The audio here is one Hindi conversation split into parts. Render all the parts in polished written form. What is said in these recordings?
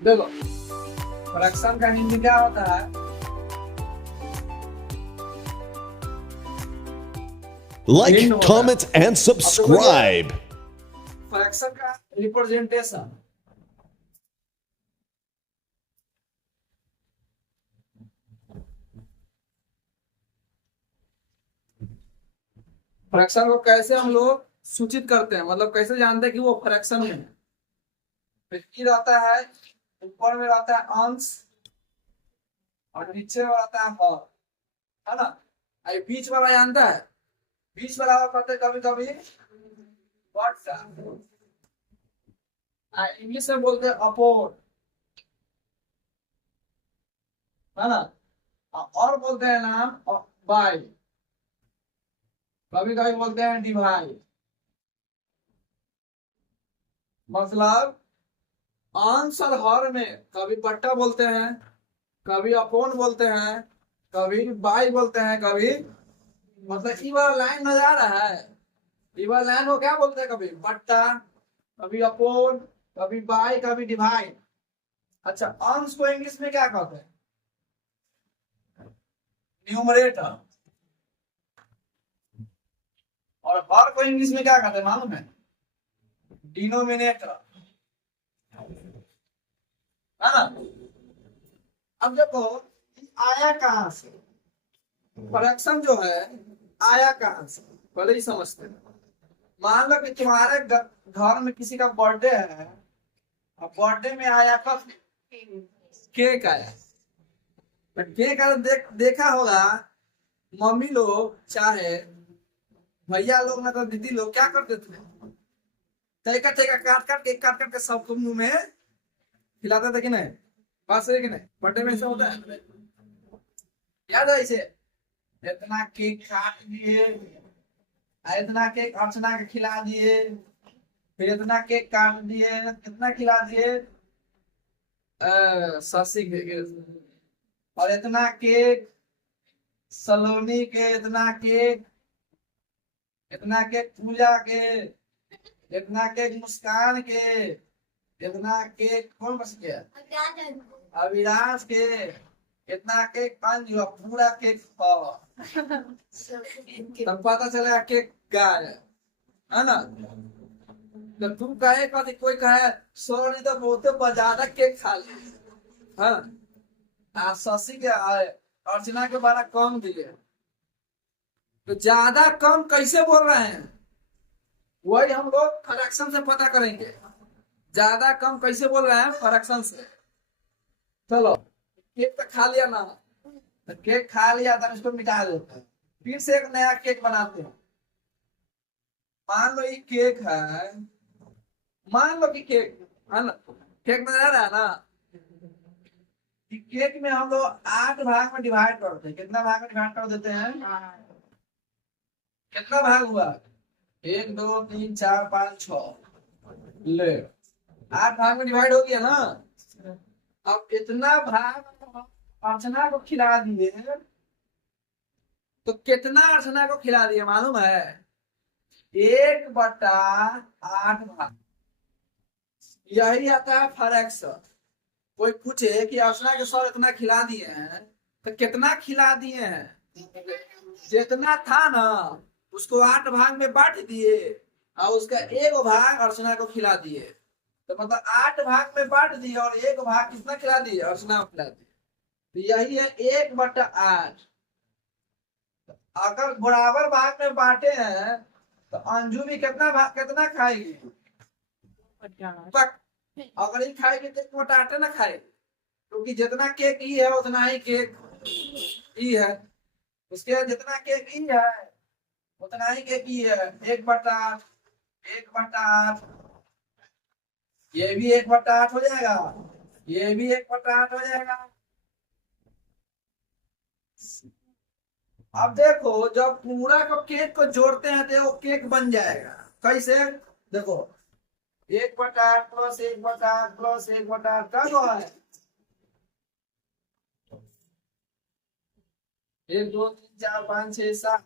देखो, फ्रैक्शन का हिंदी क्या होता है? भिन्न Like, होता है। comment, and अब तो बोलिए subscribe. फ्रैक्शन का रिप्रेजेंटेशन। फ्रैक्शन को कैसे हम लोग सूचित करते हैं, मतलब कैसे जानते हैं कि वो फ्रैक्शन में है? फिर की रहता है, ऊपर में रहता है अंश और नीचे में रहता है हर, है ना? ये बीच वाला जानता है, बीच वाला कहते हैं कभी कभी व्हाट, इंग्लिश में बोलते हैं अपोन, है ना? और बोलते हैं नाम बाई, कभी कभी बोलते हैं डिवाइड। मतलब अंश और हर में कभी बट्टा बोलते हैं, कभी अपोन बोलते हैं, कभी बाई बोलते हैं, कभी, मतलब ई वाला लाइन नजर आ रहा है, ई वाला लाइन को क्या बोलते हैं? कभी बट्टा, कभी अपोन, कभी बाई, कभी डिवाइड। अच्छा, अंश को इंग्लिश में क्या कहते हैं? न्यूमरेटर। और हर को इंग्लिश में क्या कहते हैं मालूम है? डिनोमिनेटर, है ना? अब देखो, आया कहां से? फ्रैक्शन जो है आया कहां से, पहले ही समझते हैं। मान लो कि तुम्हारे घर में किसी का बर्थडे है, अब बर्थडे में आया कब? केक आया। तो केक आया, देखा होगा मम्मी लोग चाहे भैया लोग ना तो दीदी लोग क्या करते थे? तरीका तरीका काट काट के सबको मुंह में खिलाते थे कि नहीं? बात सही है कि नहीं? बर्थडे में ऐसा होता है, याद है? इसे इतना केक काट लिए, इतना केक अर्चना के खिला दिए, फिर इतना केक काट दिए, इतना खिला दिए शशि के, और इतना केक सलोनी के, इतना केक, इतना केक पूजा के, इतना केक मुस्कान के, इतना केक कौन बच गया? अविनाश के, इतना केक पांच हुआ, पूरा केक तब पता चला केक गाय, है ना? जब तुम कहे कभी कोई कहे सॉरी तो बहुत ज्यादा केक खा ली, हाँ, शशि के आए अर्चना के बारे कम दिए, तो ज्यादा कम कैसे बोल रहे हैं? वही हम लोग फ्रैक्शन से पता करेंगे, ज्यादा कम कैसे बोल रहे हैं फ्रैक्शन से। चलो, केक तो खा लिया ना, तो केक खा लिया तो इसको मिटा देते हैं, फिर से एक नया केक बनाते हैं। मान लो ये केक है, मान लो कि केक है ना, केक नजर आ रहा है ना? कि केक में हम लोग 8 भाग में डिवाइड करते हैं। कितना भाग में डिवाइड कर देते हैं? कितना भाग हुआ? 1 2 3 4 5 6, ले 8 भाग में डिवाइड हो गया ना? अब इतना भाग अर्चना को खिला दिए, तो कितना अर्चना को खिला दिए मालूम है? 1/8 भाग। यही आता है फ्रैक्शन। कोई पूछे कि अर्चना के सर इतना खिला दिए हैं, तो कितना खिला दिए हैं? जितना था ना उसको 8 भाग में बांट दिए, और उसका एक भाग अर्चना को खिला दिए। तो मतलब 8 भाग में बांट दिए और एक भाग कितना खिला दिए? अर्चना को खिला दिए। तो यही है 1/8। अगर बराबर भाग में बांटे हैं तो अंजू भी कितना भाग कितना खाएगी? अगर ही खाएगी तो 1/8 ना खाएगी, क्योंकि जितना केक ही है उतना ही केक ही है, उसके बाद जितना केक ही है उतना ही केक ही है। 1/8, 1/8, ये भी 1/8 हो जाएगा, ये भी 1/8 हो जाएगा। अब देखो, जब पूरा को केक को जोड़ते हैं तो वो केक बन जाएगा। कैसे? देखो, 1/8 प्लस 1/8 प्लस 1/8 क्या हुआ है? 1 2 3 4 5 6 7,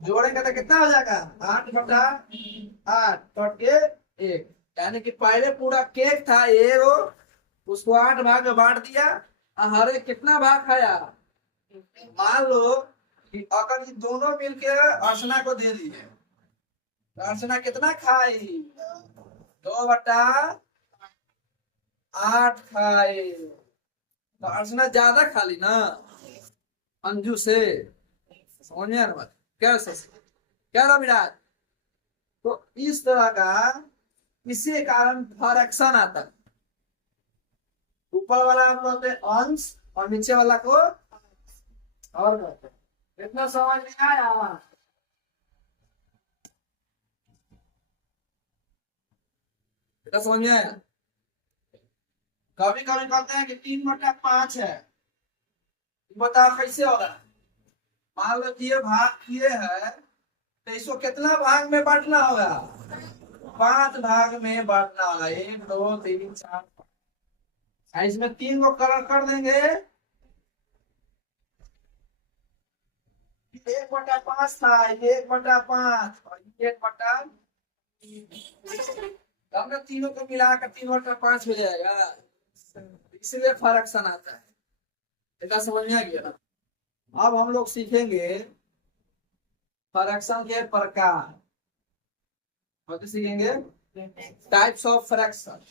जोड़ेंगे तो कितना हो जाएगा? 8/8 कट के 1। यानी कि पहले पूरा केक था ये वो, उसको 8 भाग में बांट दिया, और हर एक कितना भाग खाया। मान लो कि अगर ये दोनों मिलके अर्चना को दे दिए, तो अर्चना कितना खाई, 2/8 खाए। तो अर्चना ज्यादा खा ली ना अंजू से, समझ में आ रहा बात? क्या क्या रहा विराट? तो इस तरह का, इसी कारण फ्रैक्शन आता है। ऊपर वाला हम बोलते हैं अंश, और नीचे वाला को और कहते हैं। इतना समझ में आया? इतना समझ में आया? कभी कभी कहते हैं कि 3/5 है, बताओ कैसे होगा। मान लो कि ये भाग ये है, तो इसको कितना भाग में बांटना होगा, 5 भाग में बांटना होगा। 1 2 3 4, इसमें 3 को कलर कर देंगे, 1/5 था, 1/5 और 1/, तब ना तीनों को मिलाकर 3/5 हो जाएगा। इसीलिए फ्रैक्शन आता है। इतना समझ में आ गया ना? अब हम लोग सीखेंगे फ्रैक्शन के प्रकार, और क्या सीखेंगे, टाइप्स ऑफ फ्रैक्शन।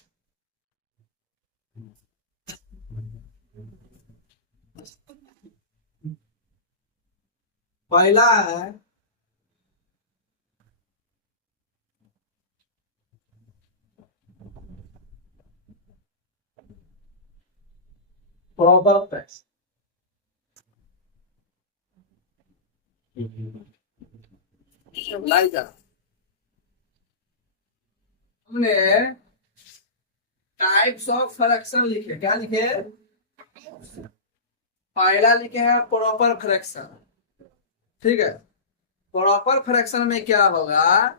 पहला है प्रॉपर फ्रैक्शन। हमने टाइप्स ऑफ फ्रैक्शन लिखे, क्या लिखे? पहला लिखे हैं प्रॉपर फ्रैक्शन, ठीक है। प्रॉपर फ्रैक्शन में क्या होगा,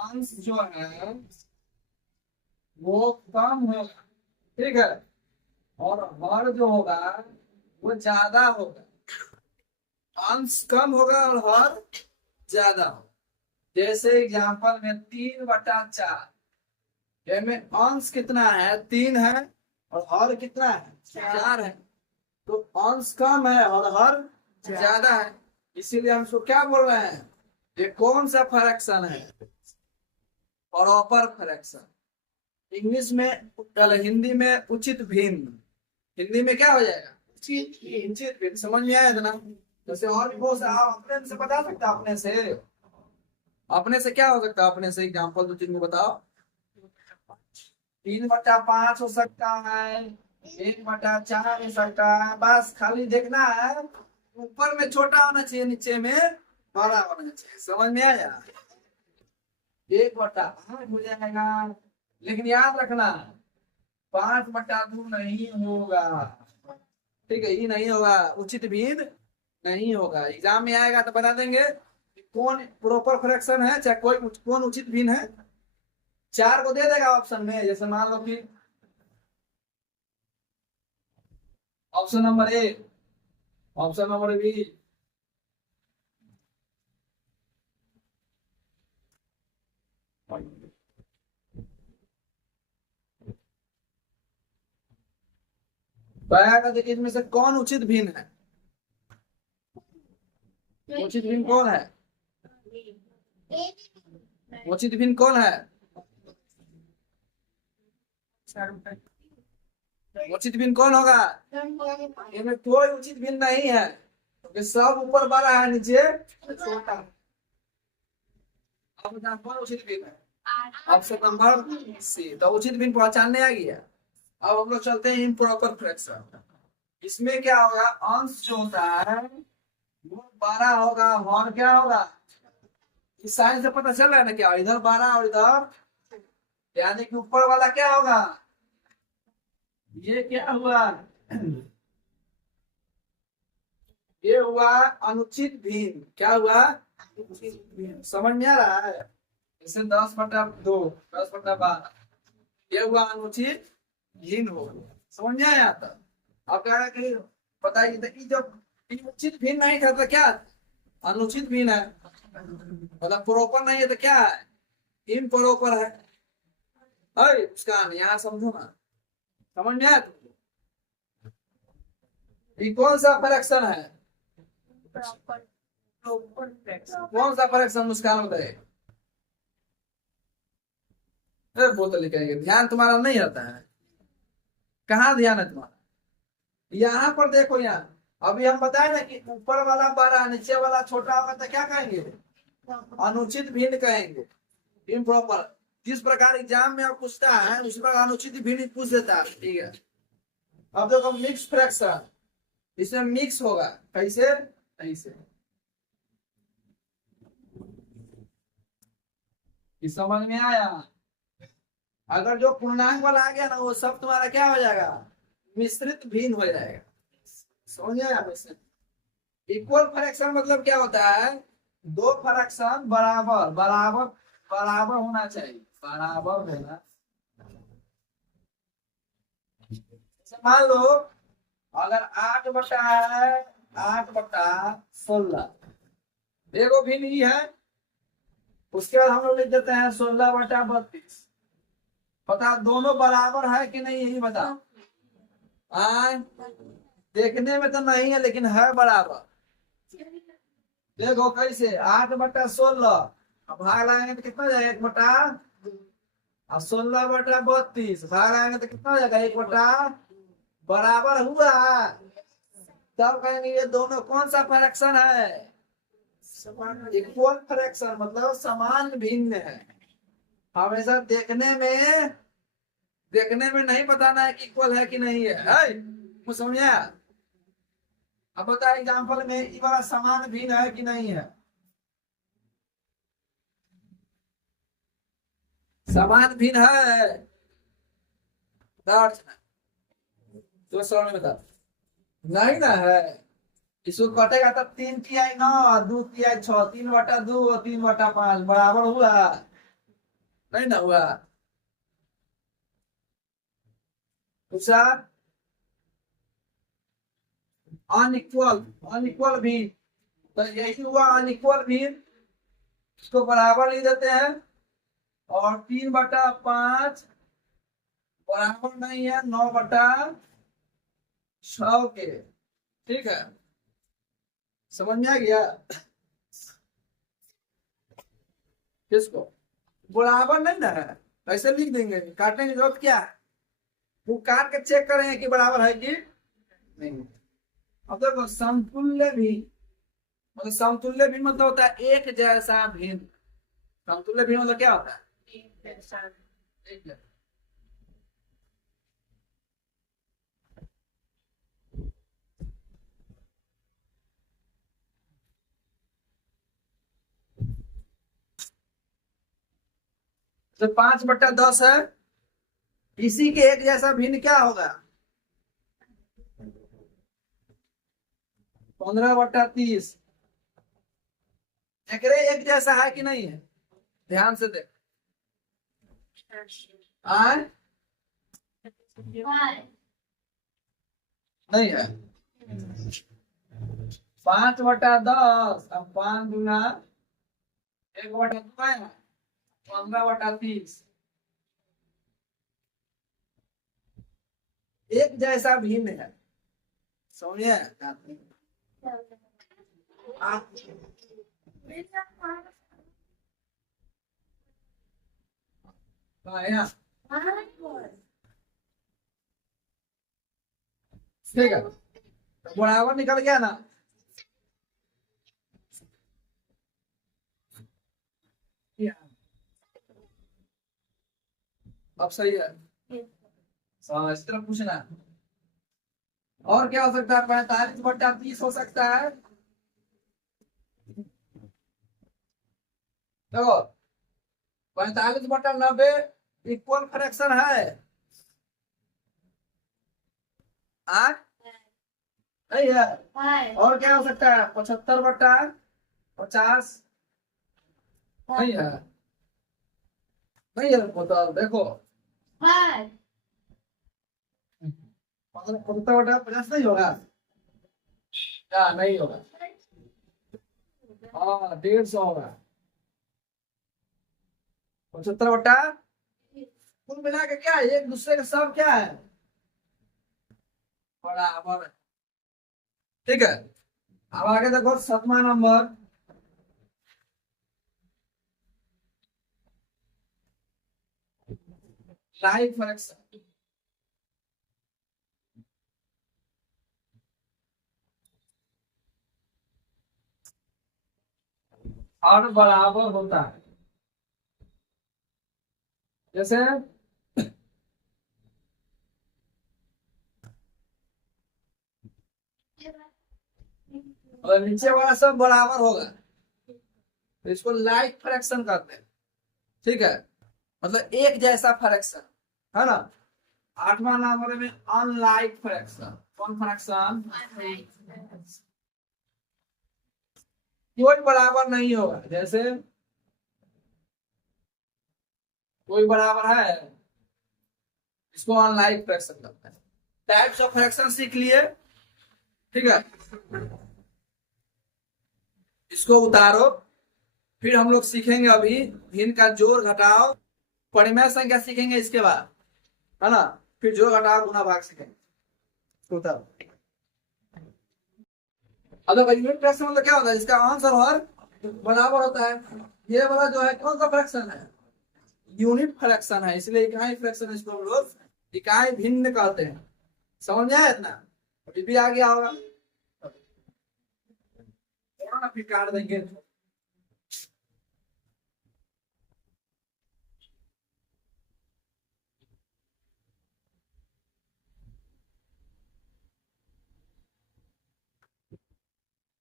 अंश जो है वो कम होगा, ठीक है, और हर जो होगा वो ज्यादा होगा। अंश कम होगा और हर ज्यादा होगा। जैसे एग्जांपल में 3/4, में अंश कितना है, 3 है, और हर कितना है, 4 है। तो अंश कम है और हर ज्यादा है, इसीलिए हम इसको क्या बोल रहे हैं, ये कौन सा फ्रैक्शन है, प्रॉपर फ्रैक्शन। इंग्लिश में, हिंदी में उचित भिन्न। हिंदी में क्या हो जाएगा, उचित भिन्न। समझ में आया ना? जैसे और भी बहुत आप अपने से बता सकते, अपने से क्या हो सकता है, अपने से एग्जाम्पल 2 3 में बताओ। 3/5 हो सकता है, 1/4 हो सकता है। बस खाली देखना है, ऊपर में छोटा होना चाहिए, नीचे में बड़ा होना चाहिए। समझ में आया? 1/8 हो जाएगा, लेकिन याद रखना 5/2 नहीं होगा, ठीक है, ये नहीं होगा, उचित भेद नहीं होगा। एग्जाम में आएगा तो बता देंगे कौन प्रॉपर फ्रैक्शन है, चाहे कोई कौन उचित भिन्न है। 4 को दे देगा ऑप्शन में, जैसे मान लो कि option number A, option number B, तो देखिए इसमें से कौन उचित भिन्न है। उचित भिन्न कौन है, उचित भिन्न कौन है, उचित भिन्न कौन होगा? इनमें कोई उचित भिन्न नहीं है, क्योंकि सब ऊपर बड़ा है, नीचे छोटा। अब कौन उचित भिन्न है, ऑप्शन नंबर सी। तो उचित भिन्न पहचानने आ गया। अब हम लोग चलते हैं इम्प्रॉपर फ्रैक्शन। इसमें क्या होगा, अंश जो होता है वो 12 होगा, और क्या होगा, इस साइन से पता चल रहा है ना, क्या इधर 12 और इधर, यानी कि ऊपर वाला क्या होगा, ये क्या हुआ, ये हुआ अनुचित भिन्न। क्या हुआ, समझ में आ रहा है? जैसे 10/2, 10/12, ये हुआ अनुचित भिन्न हो गया। समझ में आया? था अब कह रहा कि बताइए, तो जब उचित भिन्न नहीं था तो क्या अनुचित भिन्न है, मतलब प्रॉपर नहीं है तो क्या है, इम्प्रॉपर है उसका यहाँ समझो ना, समझ में आया तुमको? ये कौन सा फ्रैक्शन है, कौन सा फ्रैक्शन मुस्कान बताए? बोतल लिखेंगे, ध्यान तुम्हारा नहीं रहता है, कहाँ ध्यान है तुम्हारा? यहाँ पर देखो, यहाँ अभी हम बताए ना कि ऊपर वाला बड़ा नीचे वाला छोटा होगा तो क्या कहेंगे, अनुचित भिन्न कहेंगे, इम्प्रॉपर। जिस प्रकार एग्जाम में आप पूछता है उसी प्रकार अनुचित भिन्न पूछ देता है, ठीक है। अब देखो मिक्स फ्रैक्शन, इसमें मिक्स होगा, कैसे, ऐसे, समझ में आया? अगर जो पूर्णांक वाला आ गया ना वो सब तुम्हारा क्या हो जाएगा, मिश्रित भिन्न हो जाएगा, समझ आया? वैसे इक्वल फ्रैक्शन मतलब क्या होता है, दो फ्रैक्शन बराबर बराबर बराबर होना चाहिए, बराबर होना। मान लो अगर 8 बटा है, 8/16, एगो भिन्न ही है, उसके बाद हम लोग लिख देते हैं 16/32। बता दोनों बराबर है कि नहीं, यही बता। देखने में तो नहीं है लेकिन है बराबर। देखो कैसे, 8/16, अब भाग लगाएंगे तो कितना जाएगा, 1/, और 16/32 भाग लगाएंगे तो कितना हो जाएगा, 1/, बराबर हुआ। तब कहेंगे ये दोनों कौन सा फ्रैक्शन है, इक्वल फ्रैक्शन, मतलब समान भिन्न है। हमेशा देखने में नहीं बताना है कि इक्वल है कि नहीं है, मुझे समझा? अब बता एग्जाम्पल में ये वाला समान भिन्न है कि नहीं है, समान भिन्न है, तो समझ में बता, नहीं ना है। इसको कटेगा तब 3/9, 2/6, 3/2, 3/5 बराबर हुआ, नहीं ना हुआ? दूसरा अनइक्वल, अनइक्वल भी, तो यही हुआ अनइक्वल भी, इसको बराबर लिख देते हैं। और 3/5 बराबर नहीं है 9/6 के, ठीक है, समझ में आ गया? किसको बराबर नहीं ना है, ऐसे लिख देंगे, काटने की जरूरत क्या है, वो काट के चेक करेंगे कि बराबर है कि नहीं। अब देखो समतुल्य भी, मतलब समतुल्य भी मतलब होता है एक जैसा भिन्न, समतुल्य भी मतलब क्या होता है, एक जैसा। तो 5/10 है, इसी के एक जैसा भिन्न क्या होगा, 15/30। एक जैसा है कि नहीं है, ध्यान से देख। नहीं है, 5/10, अब 5 गुना 1/2 है, 15/30, एक जैसा भिन्न है, समझिए? ठीक है, बराबर निकल गया ना, अब सही है, इस तरह पूछना। और क्या हो सकता है, 45/30 हो सकता है, देखो 45/90 इक्वल फ्रैक्शन है, नहीं है? और क्या हो सकता है, 75/50, नहीं है? नहीं है, बताओ देखो, 75/50 नहीं होगा, क्या नहीं होगा? हाँ 150 होगा। 75 बटा कुल मिला के क्या है, एक दूसरे का सब क्या है, बराबर है। ठीक है, अब आगे देखो 7वां नंबर। Like fraction. और बराबर होता है, जैसे अगर नीचे वाला सब बराबर होगा तो इसको लाइक फ्रैक्शन कहते हैं। ठीक है, मतलब एक जैसा फ्रैक्शन, है ना। 8वां नंबर में अनलाइक फ्रैक्शन। कौन फ्रैक्शन? कोई बराबर नहीं होगा, जैसे कोई बराबर है, इसको अनलाइक फ्रैक्शन कहते हैं। टाइप्स ऑफ फ्रैक्शन सीख लिए। ठीक है, इसको उतारो, फिर हम लोग सीखेंगे अभी भिन्न का जोड़ घटाव, परिमेय संख्या सीखेंगे इसके बाद, है ना। फिर जोड़ घटाव गुणा भाग सीखेंगे, तो उतारो। अगर यूनिट फ्रैक्शन मतलब क्या होता है, इसका आंसर हर बराबर होता है। ये वाला जो है कौन सा फ्रैक्शन है, यूनिट फ्रैक्शन है, इसलिए इकाई फ्रैक्शन इसको हम लोग इकाई भिन्न कहते हैं। समझ में आया इतना? अभी भी आ गया होगा, थोड़ा ना फिर काट देंगे।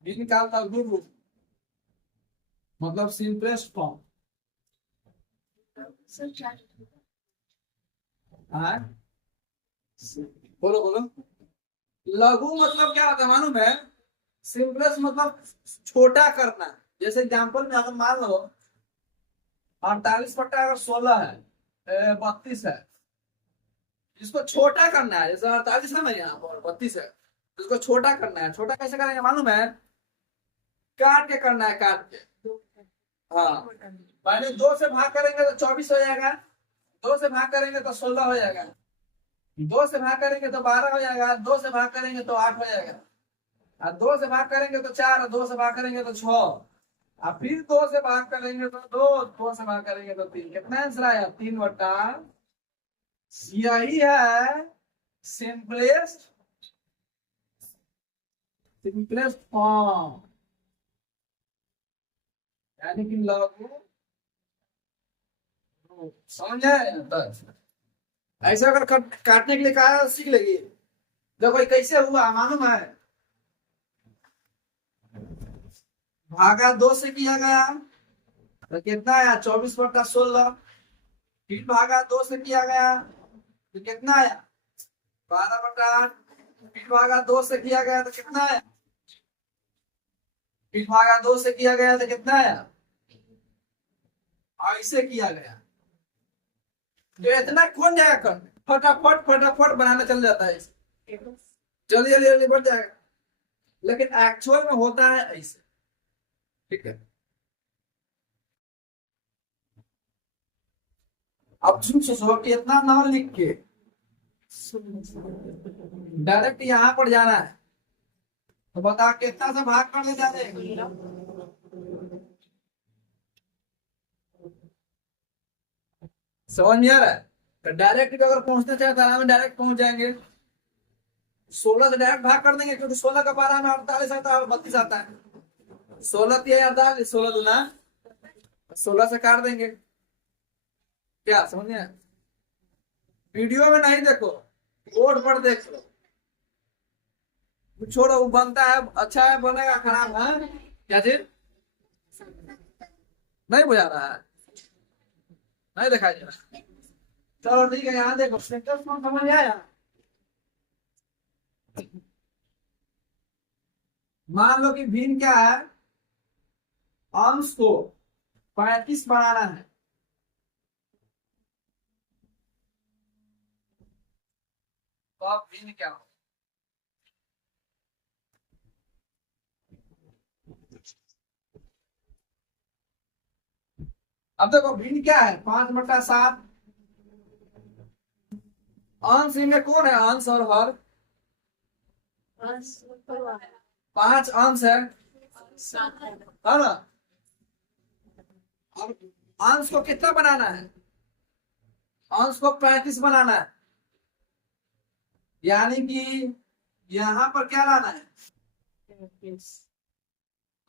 भिन्न का था गुण रूप, मतलब सिंपलेस्ट फॉर्म। हाँ बोलो बोलो। लघु मतलब क्या होता है मालूम है? सिंपलेस्ट मतलब छोटा करना। जैसे एग्जांपल में अगर मान लो 48/16 है, 32 है, इसको छोटा करना है। जैसे 48 है ना यहाँ पर 32 है, इसको छोटा करना है। छोटा कैसे करेंगे मालूम है? काट के करना है, काट के। हाँ, पहले 2 से भाग करेंगे तो 24 हो जाएगा, 2 से भाग करेंगे तो 16 हो जाएगा, 2 से भाग करेंगे तो 12 हो जाएगा, 2 से भाग करेंगे तो 8 हो जाएगा, और 2 से भाग करेंगे तो 4, और 2 से भाग करेंगे तो 6, और फिर 2 से भाग करेंगे तो 2, 2 से भाग करेंगे तो 3। कितना आंसर आया? 3/। यही है सिंपलेस्ट सिंपलेस्ट फॉर्म, यानी कि लघु रूप। समझ आए? बस ऐसे अगर काटने के लिए कहा सीख लेगी। देखो ये कैसे हुआ मालूम है? भागा 2 से किया गया तो कितना आया? 24/16। फिर भागा 2 से किया गया तो कितना आया? 12/8। फिर भागा 2 से किया गया तो कितना आया? फिर भागा 2 से किया गया तो कितना आया? और इसे किया गया तो इतना कौन जाएगा करने? फटाफट फटाफट बनाना चल जाता है इसे, जल्दी जल्दी जल्दी बढ़ जाएगा। लेकिन एक्चुअल में होता है ऐसे। ठीक है, अब तुम सोचो कि इतना ना लिख के डायरेक्ट यहाँ पर जाना है, तो बता कितना से भाग कर ले जाने। समझ में आ रहा है? तो डायरेक्ट अगर पहुंचना चाहे तो आराम में डायरेक्ट पहुंच जाएंगे। 16 से डायरेक्ट भाग कर देंगे, क्योंकि 16 का 12 में 48 आता है और 32 आता है। 16 तिया 48, 16 दूना 16 से काट देंगे। क्या समझ में आया? वीडियो में नहीं देखो, बोर्ड पर देख लो। छोड़ो, वो बनता है, अच्छा है बनेगा, खराब है क्या चीज? नहीं बुझा रहा है, नहीं दिखाई दे रहा। चलो ठीक है, यहाँ देखो सेक्टर समझ में आया। मान लो कि भिन्न क्या है, अंश को 35 बनाना है। तो अब भिन्न क्या हो? अब देखो भिन्न क्या है, 5/7। अंश में कौन है, अंश और हर? 5 अंश है ना। अब अंश को कितना बनाना है, अंश को 35 बनाना है। यानी कि यहाँ पर क्या लाना है,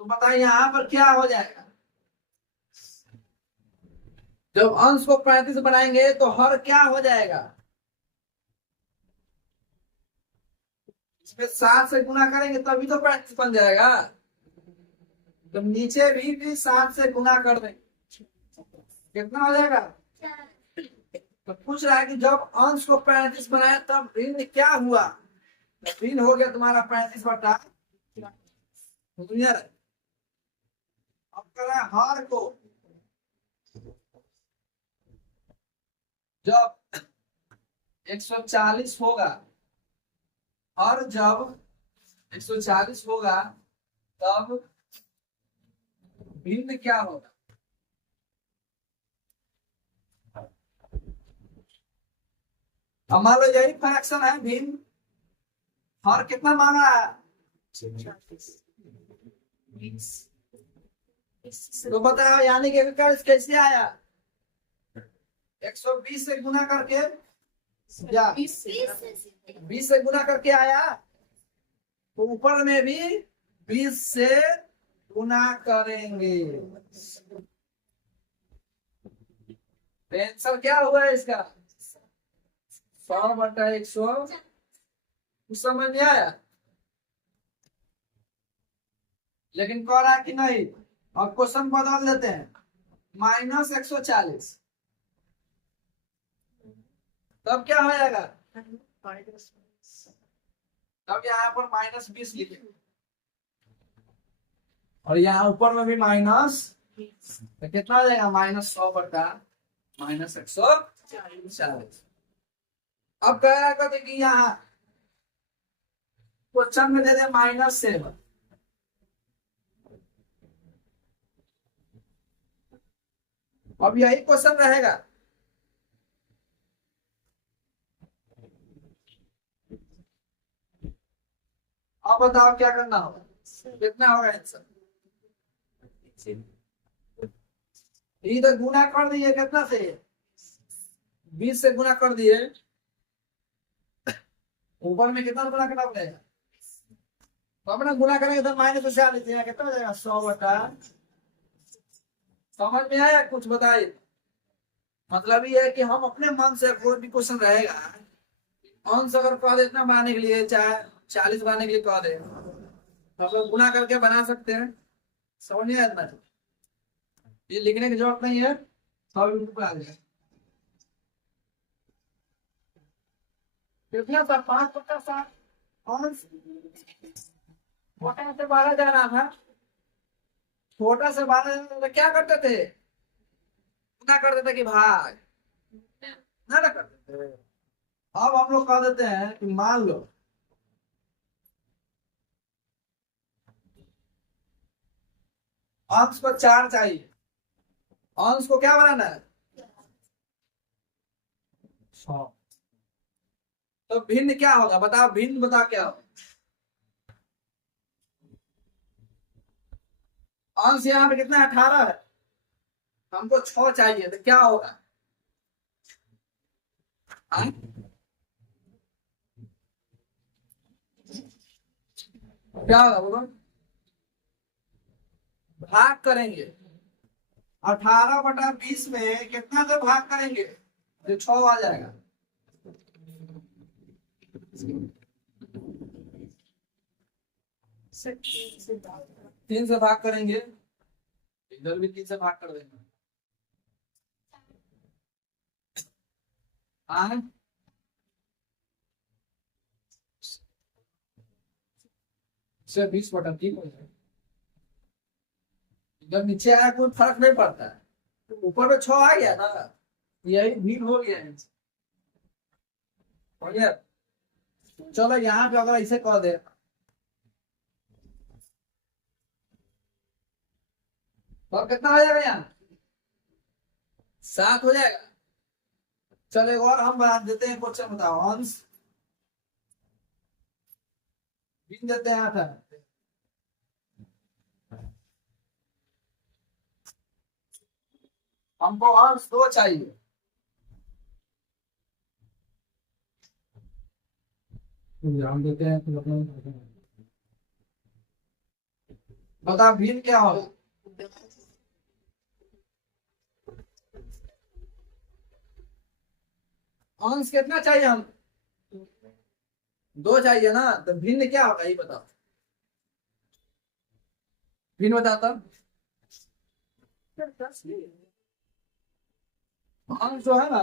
तो बताइए यहाँ पर क्या हो जाएगा। जब अंश को 35 बनाएंगे तो हर क्या हो जाएगा, इसमें 7 से गुना करेंगे तभी तो 35 बन जाएगा। तो नीचे भी 7 से गुना कर देंगे, कितना हो जाएगा। तो पूछ रहा है कि जब अंश को 35 बनाया तब ऋण क्या हुआ, तो ऋण हो गया तुम्हारा 35/। अब कर रहा है हर को, जब 140 होगा, और जब 140 होगा तब भिन्न क्या होगा। अब मान लो यही फ्रैक्शन है भिन्न, हर कितना मांगा है, तो बताओ यानी कि कैसे आया, 120 से गुना करके, या 20 से गुना करके आया, तो ऊपर में भी 20 से गुना करेंगे। आंसर क्या हुआ है इसका, 100/100। कुछ समझ नहीं आया, लेकिन कह रहा है कि नहीं। अब क्वेश्चन बदल देते हैं, -140, तब क्या हो जाएगा, तब यहाँ पर -20 लिखेंगे, और यहाँ ऊपर में भी माइनस, तो कितना हो जाएगा, -100/-140। अब कह रहा है कि यहाँ क्वेश्चन में दे दे -7, अब यही क्वेश्चन रहेगा। अब बताओ क्या करना होगा, कितना होगा आंसर। इधर गुना कर दिए कितना से, 20 से गुना कर दिए, ऊपर में कितना गुना करना पड़ेगा, तो अपना गुना करेंगे तो -40 कितना हो जाएगा, 100/। समझ में आया, कुछ बताइए। मतलब ये है कि हम अपने मन से कोई भी क्वेश्चन रहेगा, अंश अगर कह दे इतना बनाने के लिए, चाहे 40 बनाने के लिए कह दे, तो हम लोग गुना करके बना सकते हैं। समझ नहीं आया इतना, ये लिखने की जरूरत नहीं है, सब यूट्यूब पर आ जाएगा। कितना था, 5/7 अंश, छोटा से 12 जा रहा था, छोटा से 12 जा रहा था, क्या करते थे, गुना कर देते कि भाग, ना करते थे। अब हम लोग कह देते हैं कि मान लो अंश को 4 चाहिए, अंश को क्या बनाना है, 100। तो भिन्न क्या होगा, बताओ भिन्न, बताओ क्या होगा। अंश यहाँ पे कितना है, 18 है, हमको 6 चाहिए, तो क्या होगा, हाँ? क्या होगा बोलो, भाग करेंगे, 18/20 में कितना से भाग करेंगे, जो 6 आ जाएगा। 3 से भाग करेंगे, इधर भी 3 से भाग कर देंगे, हाँ, से 20/3 हो जाएगा। इधर नीचे आया कोई फर्क नहीं पड़ता है, तो ऊपर में 6 आ गया ना, यही भीड़ हो गया है। हो गया, चलो यहाँ पे अगर ऐसे कह दे, तो कितना हो जाएगा यहाँ, 7 हो जाएगा। चलो एक और हम बना देते हैं क्वेश्चन, बताओ अंश गिन देते हैं 8 है। हमको अंश 2 चाहिए। हम देते हैं तो बता भिन्न क्या होगा। अंश कितना चाहिए हम 2 चाहिए ना, तो भिन्न क्या होगा ये बताओ। भिन्न बताता अंश जो है ना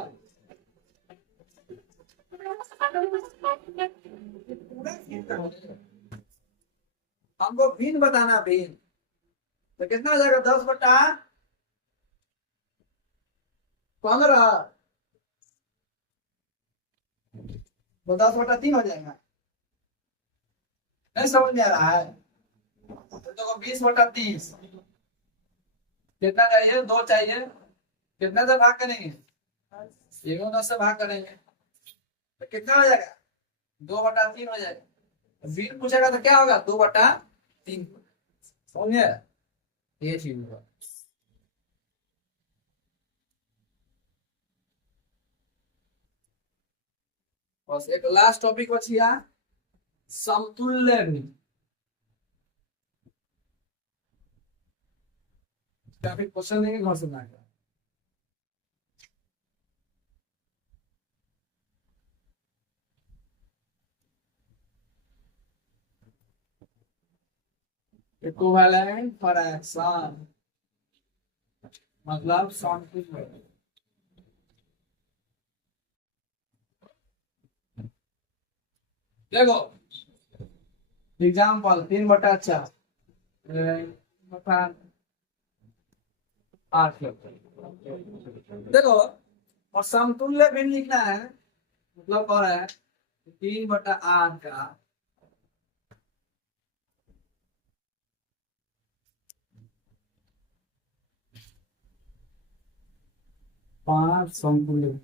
हमको भिन्न बताना, भिन्न तो कितना हो जाएगा 10/15 तो 10/3 हो जाएगा। नहीं समझ में आ रहा है तो देखो 20/30 कितना चाहिए 2 चाहिए। कितना से भाग करेंगे 10 से भाग करेंगे तो कितना हो जाएगा 2/3 हो जाएगा। भिन्न पूछेगा तो क्या होगा 2/3 समझे, ये चीज होगा। बस एक लास्ट टॉपिक बचिया समतुल्य भिन्न। फिर क्वेश्चन देंगे घर से बनाकर। इक्विवेलेंट फ्रैक्शन मतलब समतुल्य। देखो एग्जाम्पल 3/4 8 देखो और समतुल्य भिन्न लिखना है मतलब और है 3/8 का 5 समतुल्य।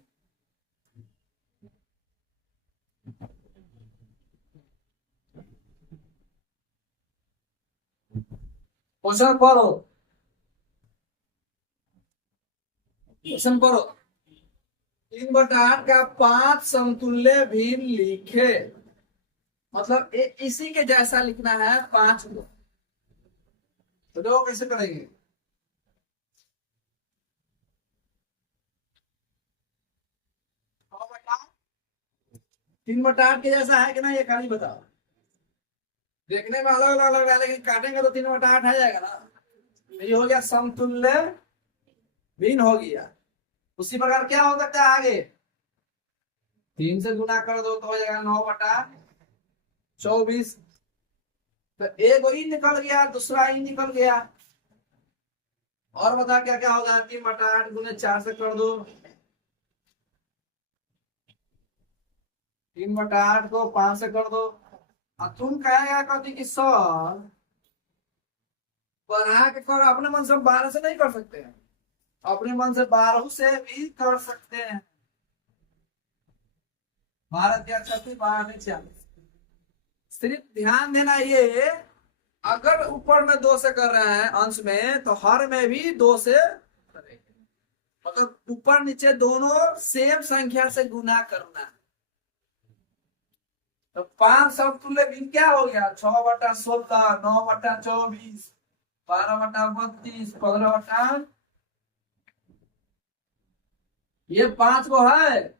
क्वेश्चन पढ़ो, क्वेश्चन पढ़ो 3/8 का 5 समतुल्य भिन्न लिखे मतलब इसी के जैसा लिखना है 5 को। तो देखो कैसे करेंगे। बताओ 3/8 के जैसा है कि ना, ये खाली बताओ। देखने में अलग अलग लग रहा है लेकिन काटेंगे तो 3/8 आ जाएगा ना। ये हो गया समतुल्य भिन्न हो गया। उसी प्रकार क्या हो सकता है आगे 3 से गुना कर दो तो हो जाएगा 9/24। तो एक ही निकल गया दूसरा ही निकल गया। और बता क्या क्या होगा 3/8 गुने 4 से कर दो 3/8 को 5 से कर दो। अब तुम कहेगा कहती कि सर बढ़ा के कर, अपने मन से 12 से नहीं कर सकते हैं, अपने मन से 12 से भी कर सकते हैं। 12 या 36 12 नहीं 46। सिर्फ ध्यान देना ये अगर ऊपर में 2 से कर रहे हैं अंश में तो हर में भी 2 से करेंगे। मतलब ऊपर नीचे दोनों सेम संख्या से गुना करना। तो 5 समतुल्य भिन्न क्या हो गया 6/16 9/24 12/32 15/, ये 5 को है,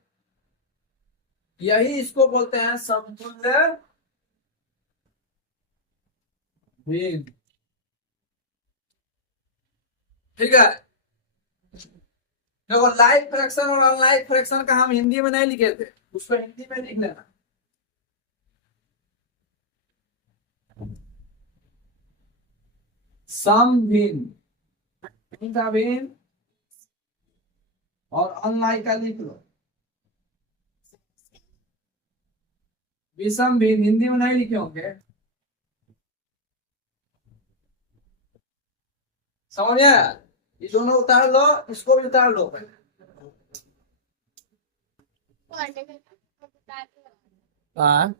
यही इसको बोलते हैं समतुल्य भिन्न। ठीक है देखो लाइक फ्रैक्शन और अनलाइक फ्रैक्शन का हम हिंदी में नहीं लिखे थे, उसको हिंदी में लिख लेना। सम भिन्न का भिन्न और अनलाइक का लिख लो। विषम भिन्न हिंदी में नहीं लिखे होंगे, समझ ये दोनों उतार लो, इसको भी उतार लो पहले। हाँ